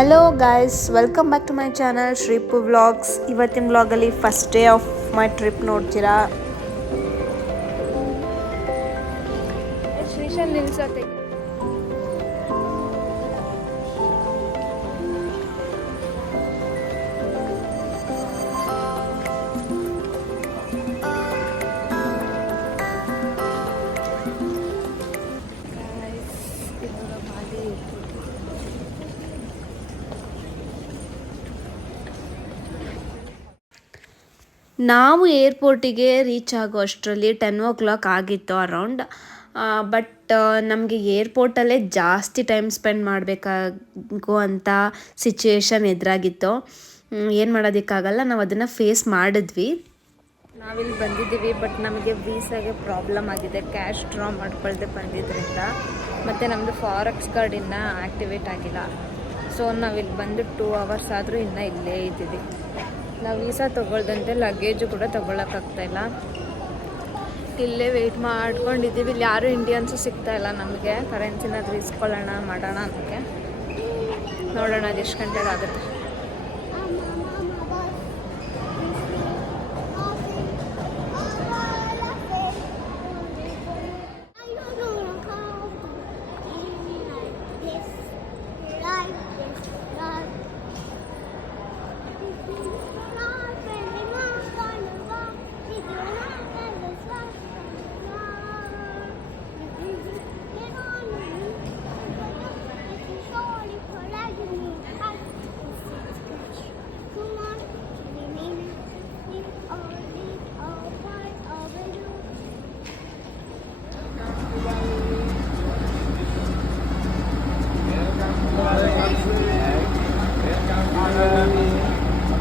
Hello guys, welcome back to my channel Shripu vlogs. ಇವತ್ತಿನ ವ್ಲಾಗಲ್ಲಿ first day of my trip ನೋಡ್ತೀರಾ. ಶ್ರೀಶಾಂತ್ ನಿಲ್ಸತ್ತೆ. ನಾವು ಏರ್ಪೋರ್ಟಿಗೆ reach ಆಗೋ ಅಷ್ಟರಲ್ಲಿ 10 o'clock ಆಗಿತ್ತು ಅರೌಂಡ್. ಬಟ್ ನಮಗೆ ಏರ್ಪೋರ್ಟಲ್ಲೇ ಜಾಸ್ತಿ ಟೈಮ್ ಸ್ಪೆಂಡ್ ಮಾಡಬೇಕಾಗುವಂಥ ಸಿಚುವೇಶನ್ ಎದುರಾಗಿತ್ತು. ಏನು ಮಾಡೋದಕ್ಕಾಗಲ್ಲ, ನಾವು ಅದನ್ನು ಫೇಸ್ ಮಾಡಿದ್ವಿ. ನಾವಿಲ್ಲಿ ಬಂದಿದ್ದೀವಿ, ಬಟ್ ನಮಗೆ ವೀಸಾಗೆ ಪ್ರಾಬ್ಲಮ್ ಆಗಿದೆ. ಕ್ಯಾಶ್ ಡ್ರಾ ಮಾಡ್ಕೊಳ್ದೆ ಬಂದಿದ್ದರಿಂದ ಮತ್ತು ನಮ್ಮದು ಫಾರೆಕ್ಸ್ ಕಾರ್ಡ್ ಇನ್ನೂ ಆ್ಯಕ್ಟಿವೇಟ್ ಆಗಿಲ್ಲ. ಸೊ ನಾವಿಲ್ಲಿ ಬಂದು 2 hours ಆದರೂ ಇನ್ನೂ ಇಲ್ಲೇ ಇದ್ದೀವಿ. ನಾವು ವೀಸಾ ತೊಗೊಳ್ದಂತೆ ಲಗೇಜು ಕೂಡ ತೊಗೊಳಕ್ಕಾಗ್ತಾಯಿಲ್ಲ. ಇಲ್ಲೇ ವೆಯ್ಟ್ ಮಾಡ್ಕೊಂಡಿದ್ದೀವಿ. ಇಲ್ಲಿ ಯಾರೂ ಇಂಡಿಯನ್ಸು ಸಿಗ್ತಾಯಿಲ್ಲ ನಮಗೆ. ಕರೆನ್ಸಿನಾದರೂ ಇಸ್ಕೊಳ್ಳೋಣ ಮಾಡೋಣ ಅದಕ್ಕೆ ನೋಡೋಣ ಅದು ಎಷ್ಟು ಗಂಟೆಗೆ ಆಗುತ್ತೆ.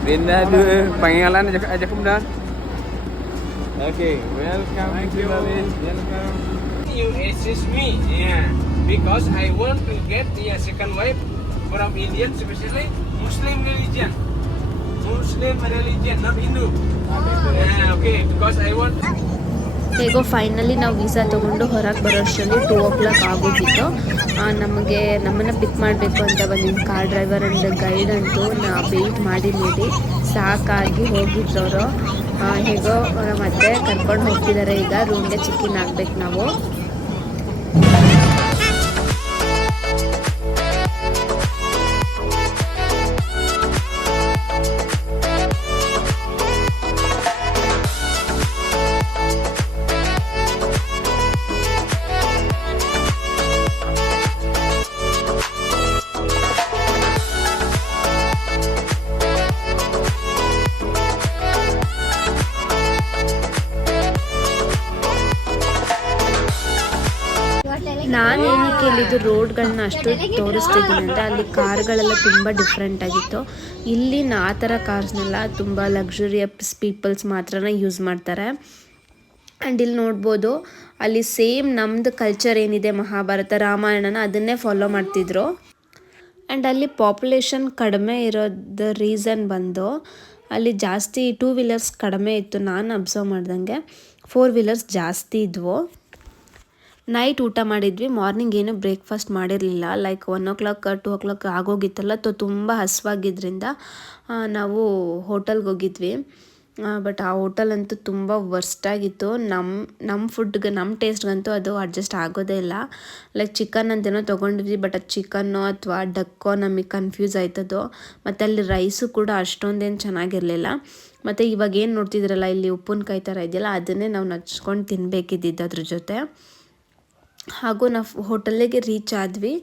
Benda dua panggilan aja kemudian. Okay, welcome. Thank you. Welcome. You assist me, yeah, because I want to get the second wife from Indian, especially Muslim religion, not Hindu. Yeah, okay, because I want. ಹೇಗೋ finally ನಾವು visa ತೊಗೊಂಡು ಹೊರಗೆ ಬರೋ ಅಷ್ಟರಲ್ಲಿ 2 o'clock ಆಗೋಗಿತ್ತು. ನಮ್ಮನ್ನು ಪಿಕ್ ಮಾಡಬೇಕು ಅಂತ ಬಂದಿದ್ದು ಕಾರ್ ಡ್ರೈವರ್ ಆ್ಯಂಡ್ ಗೈಡ್ ಅಂತೂ ವೆಯ್ಟ್ ಮಾಡಿ ಸಾಕಾಗಿ ಹೋಗಿದ್ದವರು. ಹೇಗೋ ಮತ್ತೆ ಕರ್ಕೊಂಡು ಹೋಗ್ತಿದ್ದಾರೆ. ಈಗ ರೂಮ್ಗೆ ಚೆಕ್-ಇನ್ ಆಗಬೇಕು ನಾವು. ನಾನು ಏನಕ್ಕೆ ಇಲ್ಲಿದ್ದು ರೋಡ್ಗಳನ್ನ ಅಷ್ಟು ತೋರಿಸ್ತಿದ್ದೀನಿ ಅಂದರೆ ಅಲ್ಲಿ ಕಾರ್ಗಳೆಲ್ಲ ತುಂಬ ಡಿಫ್ರೆಂಟ್ ಆಗಿತ್ತು. ಇಲ್ಲಿನ ಆ ಥರ ಕಾರ್ಸ್ನೆಲ್ಲ ತುಂಬ ಲಕ್ಸುರಿಯಸ್ ಪೀಪಲ್ಸ್ ಮಾತ್ರನೇ ಯೂಸ್ ಮಾಡ್ತಾರೆ. ಆ್ಯಂಡ್ ಇಲ್ಲಿ ನೋಡ್ಬೋದು, ಅಲ್ಲಿ ಸೇಮ್ ನಮ್ಮದು ಕಲ್ಚರ್ ಏನಿದೆ, ಮಹಾಭಾರತ ರಾಮಾಯಣನ ಅದನ್ನೇ ಫಾಲೋ ಮಾಡ್ತಿದ್ರು. ಆ್ಯಂಡ್ ಅಲ್ಲಿ ಪಾಪ್ಯುಲೇಷನ್ ಕಡಿಮೆ ಇರೋದು ರೀಸನ್ ಬಂದು ಅಲ್ಲಿ ಜಾಸ್ತಿ 2 wheelers ಕಡಿಮೆ ಇತ್ತು. ನಾನು ಅಬ್ಸರ್ವ್ ಮಾಡ್ದಂಗೆ 4 wheelers ಜಾಸ್ತಿ ಇದ್ವು. ನೈಟ್ ಊಟ ಮಾಡಿದ್ವಿ. ಮಾರ್ನಿಂಗ್ ಏನು ಬ್ರೇಕ್ಫಾಸ್ಟ್ ಮಾಡಿರಲಿಲ್ಲ. Like 1 o'clock 2 o'clock ಆಗೋಗಿತ್ತಲ್ಲ. ತುಂಬ ಹಸುವಾಗಿದ್ದರಿಂದ ನಾವು ಹೋಟೆಲ್ಗೆ ಹೋಗಿದ್ವಿ. ಬಟ್ ಆ ಹೋಟೆಲ್ ಅಂತೂ ತುಂಬ ವರ್ಸ್ಟಾಗಿತ್ತು. ನಮ್ಮ ಫುಡ್ಗೆ, ನಮ್ಮ ಟೇಸ್ಟ್ಗಂತೂ ಅದು ಅಡ್ಜಸ್ಟ್ ಆಗೋದೇ ಇಲ್ಲ. ಲೈಕ್ ಚಿಕನ್ ಅಂತೇನೋ ತೊಗೊಂಡಿದ್ವಿ, ಬಟ್ ಅದು ಚಿಕನ್ನೋ ಅಥವಾ ಡಕ್ಕೋ ನಮಗೆ ಕನ್ಫ್ಯೂಸ್ ಆಯ್ತದು. ಮತ್ತು ಅಲ್ಲಿ ರೈಸು ಕೂಡ ಅಷ್ಟೊಂದೇನು ಚೆನ್ನಾಗಿರಲಿಲ್ಲ. ಮತ್ತು ಇವಾಗ ಏನು ನೋಡ್ತಿದ್ರಲ್ಲ ಇಲ್ಲಿ ಉಪ್ಪಿನಕಾಯಿ ಥರ ಇದೆಯಲ್ಲ, ಅದನ್ನೇ ನಾವು ನಚ್ಕೊಂಡು ತಿನ್ನಬೇಕಿದ್ದಿದ್ದು ಅದ್ರ ಜೊತೆ. ಹಾಗೂ ನಾವು ಹೋಟೆಲ್ಲಿಗೆ ರೀಚ್ ಆದ್ವಿ.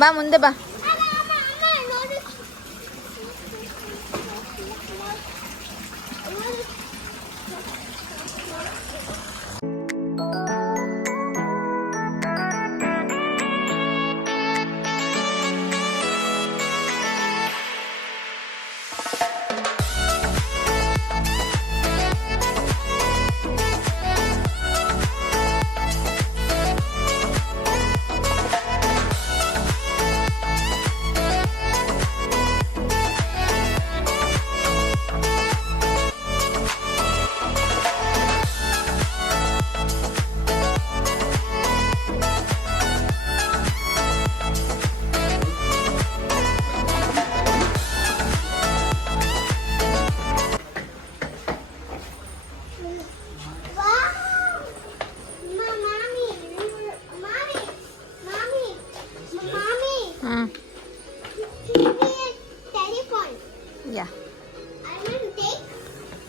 ಬಾ ಮುಂದೆ ಬಾ.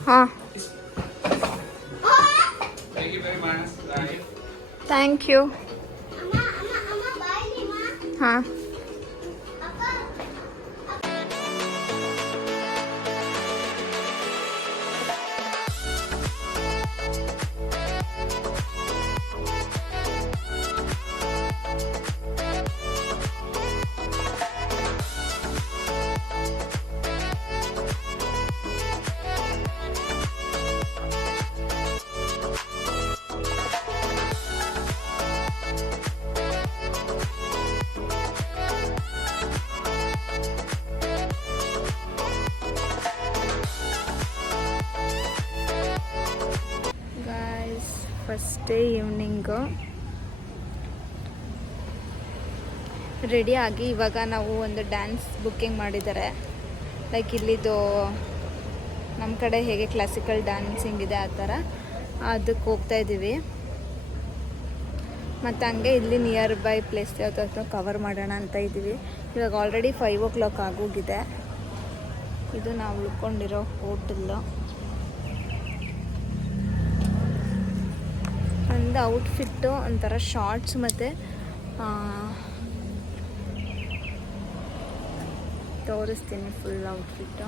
ಹಾಂ, Thank you very much. Bye. Thank you. ಹಾಂ, guys first day evening ready ಆಗಿ ಇವಾಗ ನಾವು ಒಂದು ಡ್ಯಾನ್ಸ್ ಬುಕ್ಕಿಂಗ್ ಮಾಡಿದ್ದಾರೆ. ಲೈಕ್ ಇಲ್ಲಿದು ನಮ್ಮ ಕಡೆ ಹೇಗೆ ಕ್ಲಾಸಿಕಲ್ ಡ್ಯಾನ್ಸಿಂಗ್ ಇದೆ ಆ ಥರ ಅದಕ್ಕೆ ಹೋಗ್ತಾ ಇದ್ದೀವಿ. ಮತ್ತು ಹಂಗೆ ಇಲ್ಲಿ ನಿಯರ್ ಬೈ ಪ್ಲೇಸ್ ಯಾವ್ದಾದ್ರು ಕವರ್ ಮಾಡೋಣ ಅಂತ ಇದ್ದೀವಿ. ಇವಾಗ ಆಲ್ರೆಡಿ 5 o'clock ಆಗೋಗಿದೆ. ಇದು ನಾವು ಉಳ್ಕೊಂಡಿರೋ ಹೋಟೆಲ್ಲು. ಒಂದು ಔಟ್ಫಿಟ್ಟು ಒಂಥರ ಶಾರ್ಟ್ಸ್ ಮತ್ತು ತೋರಿಸ್ತೀನಿ ಫುಲ್ ಔಟ್ಫಿಟ್ಟು.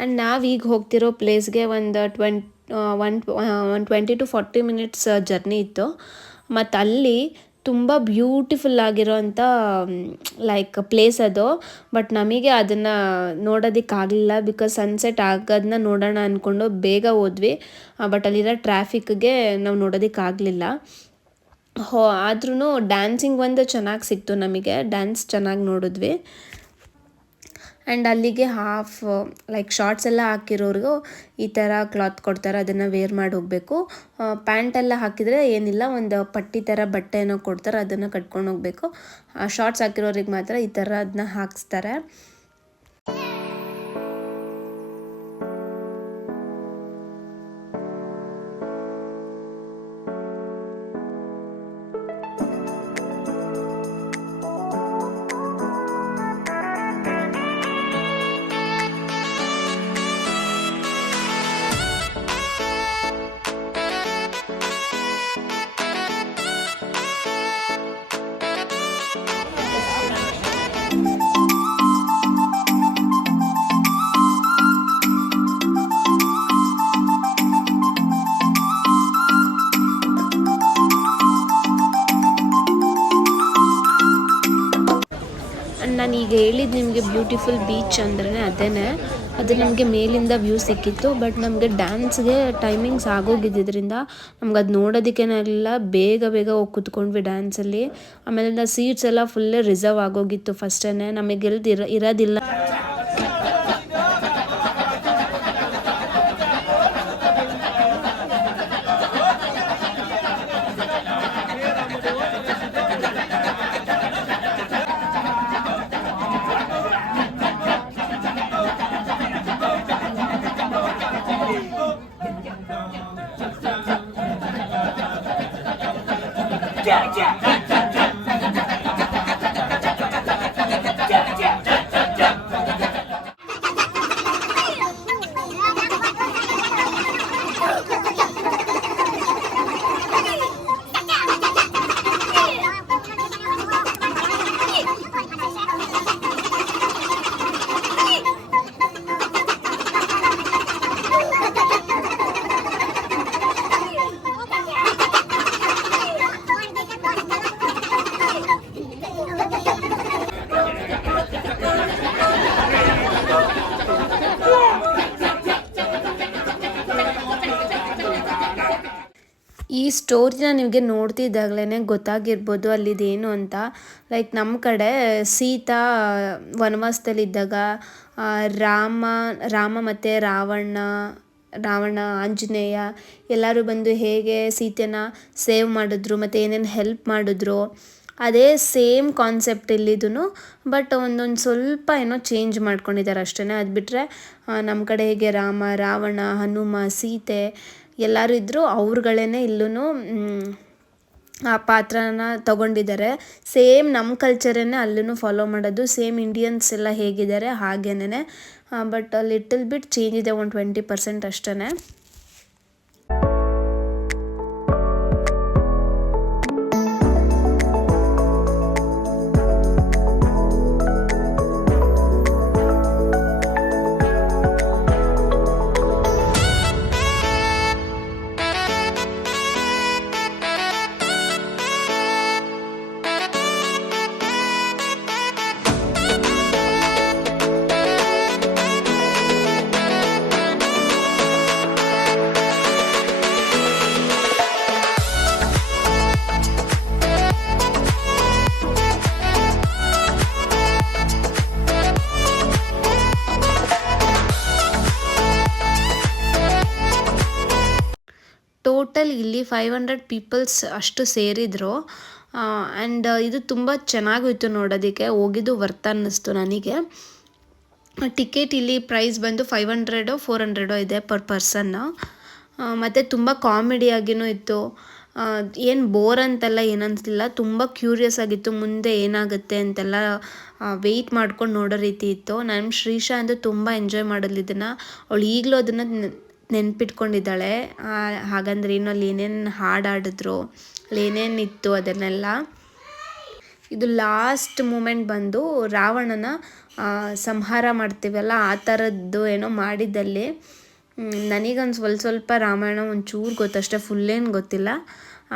ಆ್ಯಂಡ್ ನಾವೀಗ ಹೋಗ್ತಿರೋ ಪ್ಲೇಸ್ಗೆ ಒಂದು 20 to 40 minutes ಜರ್ನಿ ಇತ್ತು. ಮತ್ತು ಅಲ್ಲಿ ತುಂಬ ಬ್ಯೂಟಿಫುಲ್ ಆಗಿರೋಂಥ ಲೈಕ್ ಪ್ಲೇಸ್ ಅದು. ಬಟ್ ನಮಗೆ ಅದನ್ನು ನೋಡೋದಕ್ಕಾಗಲಿಲ್ಲ ಬಿಕಾಸ್ ಸನ್ಸೆಟ್ ಆಗೋದನ್ನ ನೋಡೋಣ ಅಂದ್ಕೊಂಡು ಬೇಗ ಹೋದ್ವಿ. ಬಟ್ ಅಲ್ಲಿರೋ ಟ್ರಾಫಿಕ್ಗೆ ನಾವು ನೋಡೋದಕ್ಕಾಗಲಿಲ್ಲ. ಆದ್ರೂ ಡ್ಯಾನ್ಸಿಂಗ್ ಒಂದು ಚೆನ್ನಾಗಿ ಸಿಕ್ತು ನಮಗೆ. ಡ್ಯಾನ್ಸ್ ಚೆನ್ನಾಗಿ ನೋಡಿದ್ವಿ. ಆ್ಯಂಡ್ ಅಲ್ಲಿಗೆ ಹಾಫ್ ಲೈಕ್ ಶಾರ್ಟ್ಸ್ ಎಲ್ಲ ಹಾಕಿರೋರಿಗೂ ಈ ಥರ ಕ್ಲಾತ್ ಕೊಡ್ತಾರೆ, ಅದನ್ನು ವೇರ್ ಮಾಡಿ ಹೋಗಬೇಕು. ಪ್ಯಾಂಟೆಲ್ಲ ಹಾಕಿದರೆ ಏನಿಲ್ಲ, ಒಂದು ಪಟ್ಟಿ ಥರ ಬಟ್ಟೆ ಏನೋ ಕೊಡ್ತಾರೆ, ಅದನ್ನು ಕಟ್ಕೊಂಡು ಹೋಗಬೇಕು. ಶಾರ್ಟ್ಸ್ ಹಾಕಿರೋರಿಗೆ ಮಾತ್ರ ಈ ಥರ ಅದನ್ನ ಹಾಕಿಸ್ತಾರೆ. ನಾನು ಈಗ ಹೇಳಿದ್ದು ನಿಮಗೆ ಬ್ಯೂಟಿಫುಲ್ ಬೀಚ್ ಅಂದ್ರೆ ಅದೇನೆ. ಅದು ನಮಗೆ ಮೇಲಿಂದ ವ್ಯೂ ಸಿಕ್ಕಿತ್ತು. ಬಟ್ ನಮಗೆ ಡ್ಯಾನ್ಸ್ಗೆ ಟೈಮಿಂಗ್ಸ್ ಆಗೋಗಿದ್ದರಿಂದ ನಮ್ಗೆ ಅದು ನೋಡೋದಕ್ಕೇನಾಗಲಿಲ್ಲ. ಬೇಗ ಹೋಗಿ ಕೂತ್ಕೊಂಡ್ವಿ ಡ್ಯಾನ್ಸಲ್ಲಿ. ಆಮೇಲೆ ಸೀಟ್ಸ್ ಎಲ್ಲ ಫುಲ್ಲೇ ರಿಸರ್ವ್ ಆಗೋಗಿತ್ತು ಫಸ್ಟೇ. ನಮಗೆ ಇರೋದಿಲ್ಲ. ಸ್ಟೋರಿನ ನಿಮಗೆ ನೋಡ್ತಿದ್ದಾಗಲೇ ಗೊತ್ತಾಗಿರ್ಬೋದು ಅಲ್ಲಿದೇನು ಅಂತ. ಲೈಕ್ ನಮ್ಮ ಕಡೆ ಸೀತಾ ವನವಾಸದಲ್ಲಿದ್ದಾಗ ರಾಮ ಮತ್ತು ರಾವಣ ಆಂಜನೇಯ ಎಲ್ಲರೂ ಬಂದು ಹೇಗೆ ಸೀತೆನ ಸೇವ್ ಮಾಡಿದ್ರು ಮತ್ತು ಏನೇನು ಹೆಲ್ಪ್ ಮಾಡಿದ್ರು, ಅದೇ ಸೇಮ್ ಕಾನ್ಸೆಪ್ಟ್ ಇಲ್ಲಿದೂ. ಬಟ್ ಒಂದೊಂದು ಸ್ವಲ್ಪ ಏನೋ ಚೇಂಜ್ ಮಾಡ್ಕೊಂಡಿದ್ದಾರೆ ಅಷ್ಟೇ. ಅದು ಬಿಟ್ಟರೆ ನಮ್ಮ ಕಡೆ ಹೇಗೆ ರಾಮ, ರಾವಣ, ಹನುಮ, ಸೀತೆ ಎಲ್ಲರೂ ಇದ್ದರೂ ಅವ್ರುಗಳೇ ಇಲ್ಲೂ ಆ ಪಾತ್ರನ ತಗೊಂಡಿದ್ದಾರೆ. ಸೇಮ್ ನಮ್ಮ ಕಲ್ಚರನ್ನೇ ಅಲ್ಲೂ ಫಾಲೋ ಮಾಡೋದು. ಸೇಮ್ ಇಂಡಿಯನ್ಸ್ ಎಲ್ಲ ಹೇಗಿದ್ದಾರೆ ಹಾಗೇನೆ. ಬಟ್ ಲಿಟಲ್ ಬಿಟ್ ಚೇಂಜ್ ಇದೆ, ಒಂದು 20% ಅಷ್ಟೇ. ಟೋಟಲ್ ಇಲ್ಲಿ 500 ಪೀಪಲ್ಸ್ ಅಷ್ಟು ಸೇರಿದ್ರು. ಆ್ಯಂಡ್ ಇದು ತುಂಬ ಚೆನ್ನಾಗಿತ್ತು ನೋಡೋದಕ್ಕೆ. ಹೋಗಿದ್ದು ವರ್ತ್ ಅನ್ನಿಸ್ತು ನನಗೆ. ಟಿಕೆಟ್ ಇಲ್ಲಿ ಪ್ರೈಸ್ ಬಂದು 500 400 ಇದೆ ಪರ್ ಪರ್ಸನ್ನು. ಮತ್ತು ತುಂಬ ಕಾಮಿಡಿಯಾಗಿಯೂ ಇತ್ತು. ಏನು ಬೋರ್ ಅಂತೆಲ್ಲ ಏನನ್ನಿಸ್ಲಿಲ್ಲ. ತುಂಬ ಕ್ಯೂರಿಯಸ್ ಆಗಿತ್ತು ಮುಂದೆ ಏನಾಗುತ್ತೆ ಅಂತೆಲ್ಲ ವೆಯ್ಟ್ ಮಾಡ್ಕೊಂಡು ನೋಡೋ ರೀತಿ ಇತ್ತು. ನಮ್ಮ ಶ್ರೀಶಾ ಅಂತೂ ತುಂಬ ಎಂಜಾಯ್ ಮಾಡೋದು ಇದನ್ನು. ಅವಳು ಈಗಲೂ ಅದನ್ನು ನೆನ್ಪಿಟ್ಕೊಂಡಿದ್ದಾಳೆ. ಹಾಗಂದ್ರೆ ಇನ್ನು ಅಲ್ಲಿ ಏನೇನು ಹಾಡಾಡಿದ್ರು, ಅಲ್ಲಿ ಏನೇನಿತ್ತು ಅದನ್ನೆಲ್ಲ. ಇದು ಲಾಸ್ಟ್ ಮೂಮೆಂಟ್ ಬಂದು ರಾವಣನ ಸಂಹಾರ ಮಾಡ್ತೀವಲ್ಲ ಆ ಥರದ್ದು ಏನೋ ಮಾಡಿದ್ದಲ್ಲಿ. ನನಗೊಂದು ಸ್ವಲ್ಪ ರಾಮಾಯಣ ಒಂಚೂರು ಗೊತ್ತಷ್ಟೇ, ಫುಲ್ಲೇನು ಗೊತ್ತಿಲ್ಲ.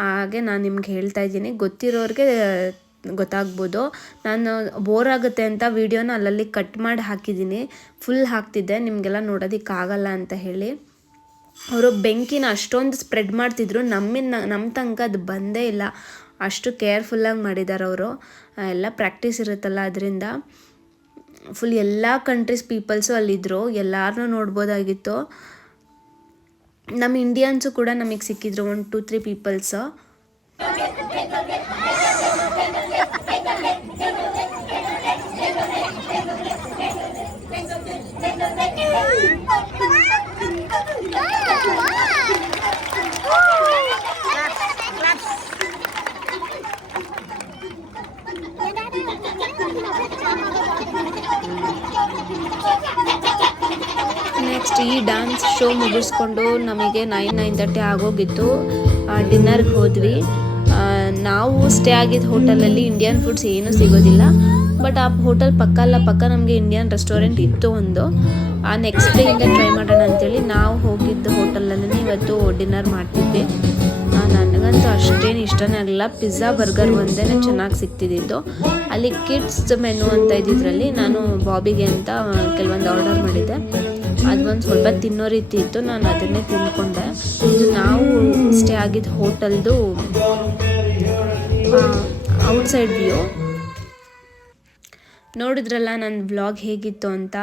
ಹಾಗೆ ನಾನು ನಿಮ್ಗೆ ಹೇಳ್ತಾ ಇದ್ದೀನಿ, ಗೊತ್ತಿರೋರಿಗೆ ಗೊತ್ತಾಗ್ಬೋದು. ನಾನು ಬೋರ್ ಆಗುತ್ತೆ ಅಂತ ವೀಡಿಯೋನ ಅಲ್ಲಲ್ಲಿ ಕಟ್ ಮಾಡಿ ಹಾಕಿದ್ದೀನಿ. ಫುಲ್ ಹಾಕ್ತಿದ್ದೆ ನಿಮಗೆಲ್ಲ ನೋಡೋದಕ್ಕಾಗಲ್ಲ ಅಂತ ಹೇಳಿ. ಅವರು ಬೆಂಕಿನ ಅಷ್ಟೊಂದು ಸ್ಪ್ರೆಡ್ ಮಾಡ್ತಿದ್ರು, ನಮ್ಮ ತನಕ ಅದು ಬಂದೇ ಇಲ್ಲ. ಅಷ್ಟು ಕೇರ್ಫುಲ್ಲಾಗಿ ಮಾಡಿದ್ದಾರೆ ಅವರು. ಎಲ್ಲ ಪ್ರಾಕ್ಟೀಸ್ ಇರುತ್ತಲ್ಲ ಅದರಿಂದ. ಫುಲ್ ಎಲ್ಲ ಕಂಟ್ರೀಸ್ ಪೀಪಲ್ಸು ಅಲ್ಲಿದ್ದರು, ಎಲ್ಲರನ್ನೂ ನೋಡ್ಬೋದಾಗಿತ್ತು. ನಮ್ಮ ಇಂಡಿಯನ್ಸು ಕೂಡ ನಮಗೆ ಸಿಕ್ಕಿದ್ರು, 1-2-3 ಪೀಪಲ್ಸು. ನೆಕ್ಸ್ಟ್ ಈ ಡ್ಯಾನ್ಸ್ ಶೋ ಮುಗಿಸ್ಕೊಂಡು ನಮಗೆ 9-9:30 ಆಗೋಗಿತ್ತು. ಡಿನ್ನರ್ಗೆ ಹೋದ್ವಿ. ನಾವು ಸ್ಟೇ ಆಗಿದ್ದ ಹೋಟೆಲಲ್ಲಿ ಇಂಡಿಯನ್ ಫುಡ್ಸ್ ಏನೂ ಸಿಗೋದಿಲ್ಲ. ಬಟ್ ಆ ಹೋಟೆಲ್ ಪಕ್ಕ ನಮಗೆ ಇಂಡಿಯನ್ ರೆಸ್ಟೋರೆಂಟ್ ಇತ್ತು ಒಂದು. ನೆಕ್ಸ್ಟ್ ಡೇಯಿಂದ ಟ್ರೈ ಮಾಡೋಣ ಅಂತೇಳಿ ನಾವು ಹೋಗಿದ್ದ ಹೋಟೆಲಲ್ಲೇ ಇವತ್ತು ಡಿನ್ನರ್ ಮಾಡ್ತಿದ್ವಿ. ನನಗಂತೂ ಅಷ್ಟೇನು ಇಷ್ಟನೇ ಆಗಲಿಲ್ಲ. ಪಿಜ್ಜಾ ಬರ್ಗರ್ ಒಂದೇ ಚೆನ್ನಾಗಿ ಸಿಗ್ತಿದ್ದಿದ್ದು. ಅಲ್ಲಿ ಕಿಡ್ಸ್ ಮೆನು ಅಂತ ಇದ್ದಿದ್ರಲ್ಲಿ ನಾನು ಬಾಬಿಗೆ ಅಂತ ಕೆಲವೊಂದು ಆರ್ಡರ್ ಮಾಡಿದ್ದೆ. ಅದೊಂದು ಸ್ವಲ್ಪ ತಿನ್ನೋ ರೀತಿ ಇತ್ತು, ನಾನು ಅದನ್ನೇ ತಿಂದ್ಕೊಂಡೆ. ಇದು ನಾವು ಸ್ಟೇ ಆಗಿದ್ದ ಹೋಟೆಲ್ದು ಔಟ್ಸೈಡ್ ವ್ಯೂ. ನೋಡಿದ್ರಲ್ಲ ನನ್ನ ವ್ಲಾಗ್ ಹೇಗಿತ್ತು ಅಂತ.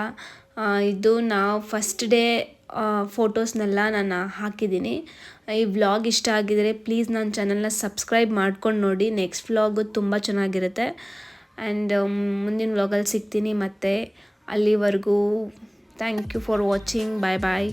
ಇದು ನಾವು ಫಸ್ಟ್ ಡೇ ಫೋಟೋಸ್ನೆಲ್ಲ ನಾನು ಹಾಕಿದ್ದೀನಿ. ಈ ವ್ಲಾಗ್ ಇಷ್ಟ ಆಗಿದರೆ ಪ್ಲೀಸ್ ನನ್ನ ಚಾನಲ್ನ ಸಬ್ಸ್ಕ್ರೈಬ್ ಮಾಡ್ಕೊಂಡು ನೋಡಿ. ನೆಕ್ಸ್ಟ್ ವ್ಲಾಗು ತುಂಬ ಚೆನ್ನಾಗಿರುತ್ತೆ. ಆ್ಯಂಡ್ ಮುಂದಿನ ವ್ಲಾಗಲ್ಲಿ ಸಿಗ್ತೀನಿ ಮತ್ತೆ. ಅಲ್ಲಿವರೆಗೂ thank you for watching. Bye bye.